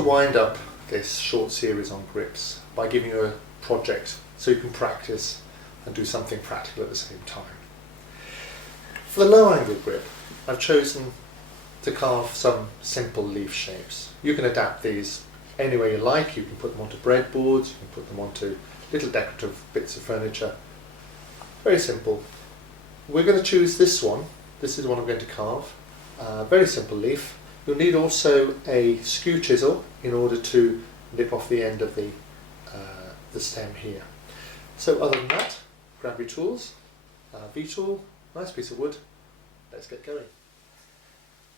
to wind up this short series on grips by giving you a project so you can practice and do something practical at the same time. For the low angle grip, I've chosen to carve some simple leaf shapes. You can adapt these any way you like. You can put them onto breadboards, you can put them onto little decorative bits of furniture. Very simple. We're going to choose this one. This is the one I'm going to carve. Very simple leaf. You'll need also a skew chisel in order to nip off the end of the stem here. So other than that, grab your tools, V-tool, nice piece of wood. Let's get going.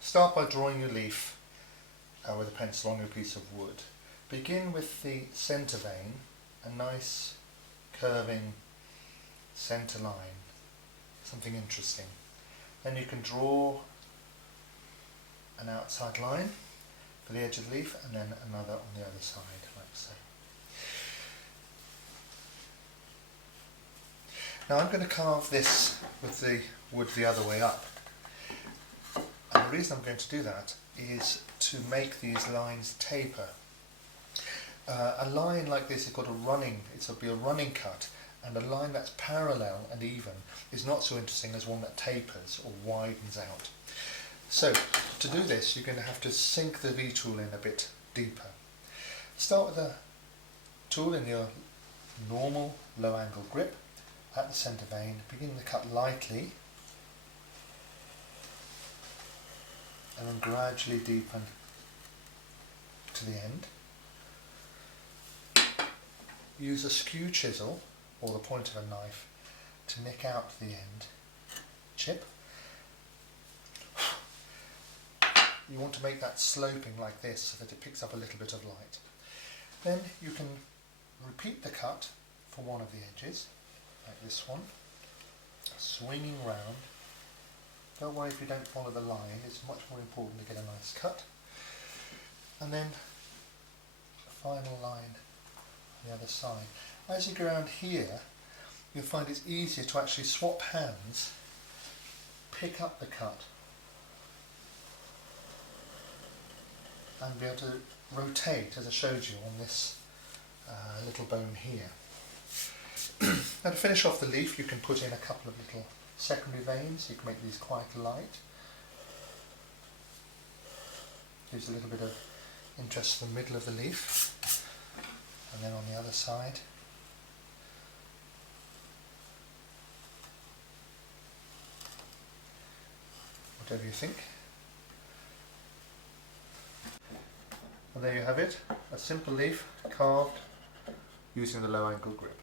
Start by drawing your leaf with a pencil on your piece of wood. Begin with the centre vein, a nice curving centre line, something interesting. Then you can draw an outside line for the edge of the leaf and then another on the other side, like so. Now I'm going to carve this with the wood the other way up. And the reason I'm going to do that is to make these lines taper. A line like this has got it'll be a running cut, and a line that's parallel and even is not so interesting as one that tapers or widens out. So to do this, you're going to have to sink the V-tool in a bit deeper. Start with a tool in your normal low angle grip at the centre vein, begin to cut lightly and then gradually deepen to the end. Use a skew chisel or the point of a knife to nick out the end chip. You want to make that sloping like this so that it picks up a little bit of light. Then you can repeat the cut for one of the edges, like this one, swinging round. Don't worry if you don't follow the line, it's much more important to get a nice cut. And then a final line on the other side. As you go around here, you'll find it's easier to actually swap hands, pick up the cut, and be able to rotate, as I showed you on this little bone here. Now to finish off the leaf, you can put in a couple of little secondary veins. You can make these quite light. Gives a little bit of interest in the middle of the leaf. And then on the other side. Whatever you think. And there you have it, a simple leaf carved using the low angle grip.